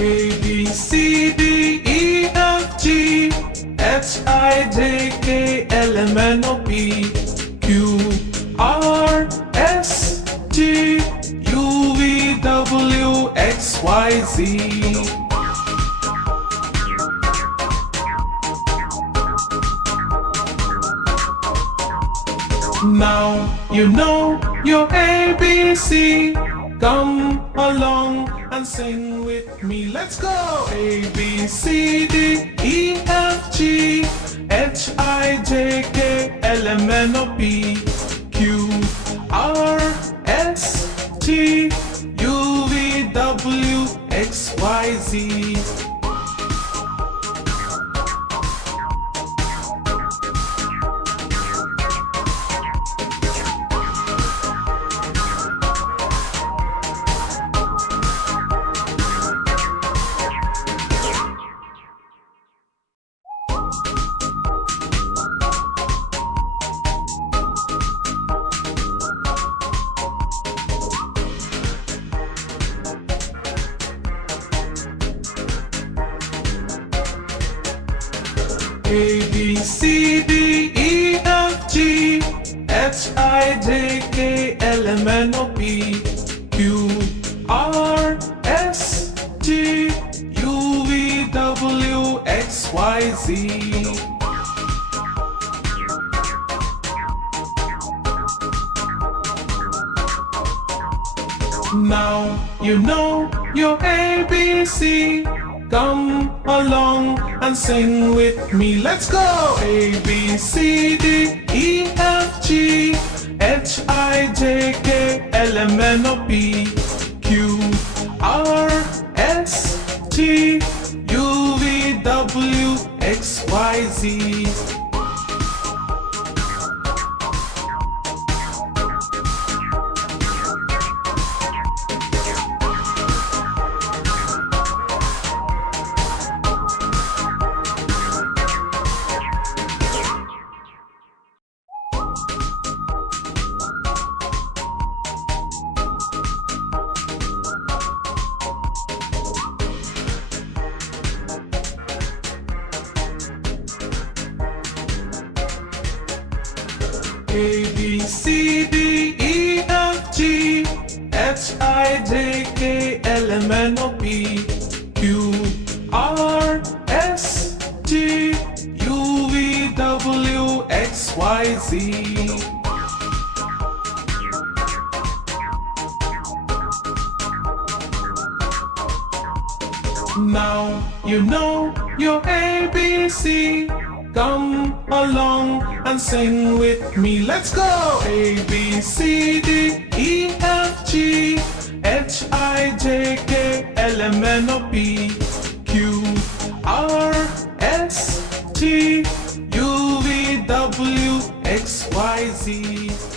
A, B, C, D, E, F, G, H, I, J, K, L, M, N, O, P, Q, R, S, T, U, V, W, X, Y, Z. Now you know your ABC. Come along and sing with me. Let's go! A, B, C, D, E, F, G, H, I, J, K, L, M, N, O, P, Q, R, S, T, U, V, W, X, Y, Z. A, B, C, D, E, F, G, H, I, J, K, L, M, N, O, P, Q, R, S, T, U, V, W, X, Y, Z. Now you know your ABC. Come along and sing with me. Let's go! A, B, C, D, E, F, G, H, I, J, K, L, M, N, O, P, Q, R, S, T, U, V, W, X, Y, Z. A, B, C, D, E, F, G, H, I, J, K, L, M, N, O, P, Q, R, S, T, U, V, W, X, Y, Z. Now you know your ABC. Come along and sing with me. Let's go! A, B, C, D, E, F, G, H, I, J, K, L, M, N, O, P, Q, R, S, T, U, V, W, X, Y, Z.